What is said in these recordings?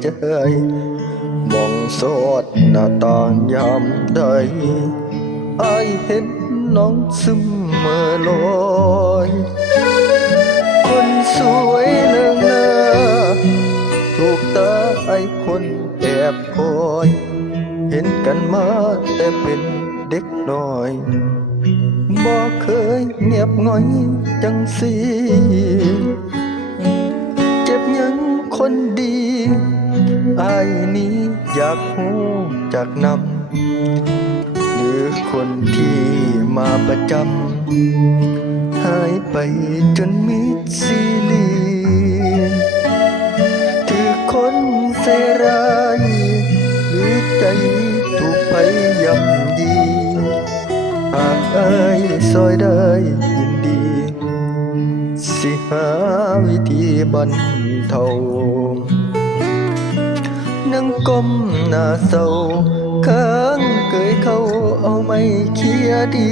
ใจมองสอดหน้าต่างยามใดอายเห็นน้องซึมเมื่อลอยคนสวยเลืองหน้าถูกตาไอ้คนแอบคอยเห็นกันมาแต่เป็นเด็กน้อยบ่เคยเงียบง่อยจังสิเจ็บยังคนดีอายนี้อยากหูจากนำหรือคนที่มาประจำหายไปจนมิดซีลีถือคนเสรายหรือใจถูกไปย่ำยีหากอายซอยได้ยินดีสิหาวิธีบรรเทานั่งก้มหน้าเศร้าข้างเกยเขาเอาไม่เคลียดี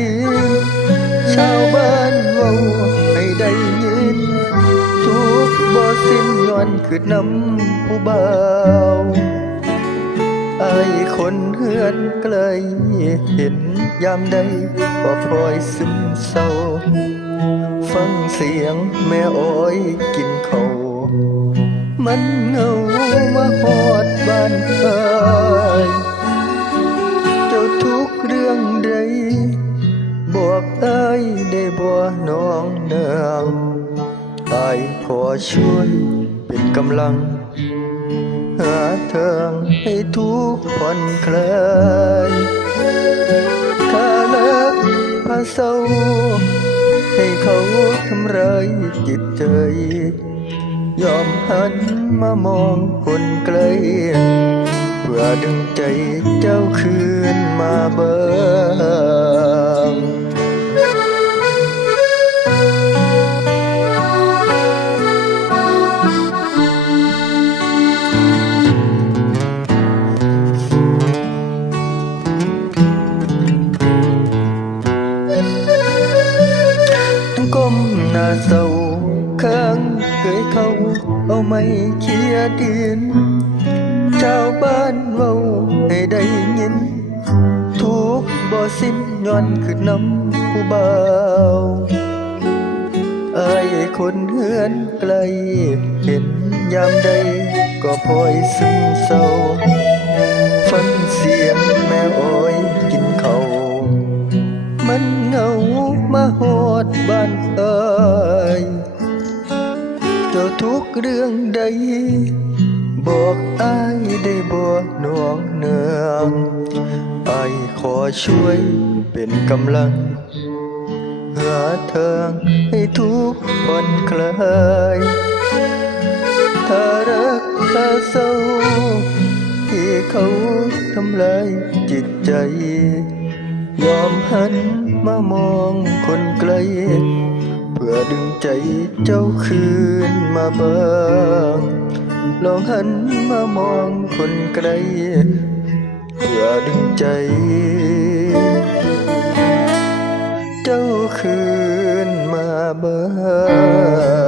ชาวบ้านเว้าให้ได้ยินทุกบ่สิ้นย้อนคือนำผู้บ่าวอายคนเฮือนไกลเห็นยามใดก็พลอยซึมเศร้าฟังเสียงแม่อ้อยกินเขามันเหงามาหอดบ้านเอ่ยเจ้าทุกเรื่องใดบอกอ้ายได้บ่น้องเนืองอ้ายขอช่วยเป็นกำลังหาทางให้ทุกข์ผ่อนคลายถ้าเลิกพาเศร้าให้เขาทำร้ายจิตใจยอมหันมามองคนไกลเพื่อดึงใจเจ้าคืนมาเบิ่งก้มหน้าเศร้าข้างเกยเขาเอาไม่เคลียดินชาวบ้านเว้าให้ได้ยินทุกบ่สิ้นย้อนคือนำผู้บ่าวอายคนเฮือนไกลเห็นยามใดก็พลอยซึมเศร้าฟังเสียงแม่อ้อยกินเขามันเหงามาหอดบ้านเอ่ยเจ้าทุกเรื่องใดบอกอ้ายได้บ่น้องเนืองอ้ายขอช่วยเป็นกำลังหาทางให้ทุกข์ผ่อนคลายถ้ารักถ้าเศร้าที่เขาทำลายจิตใจยอมหันมามองคนไกลเพื่อดึงใจเจ้าคืนมาบ้างลองหันมามองคนไกลเพื่อดึงใจเจ้าคืนมาบ้าง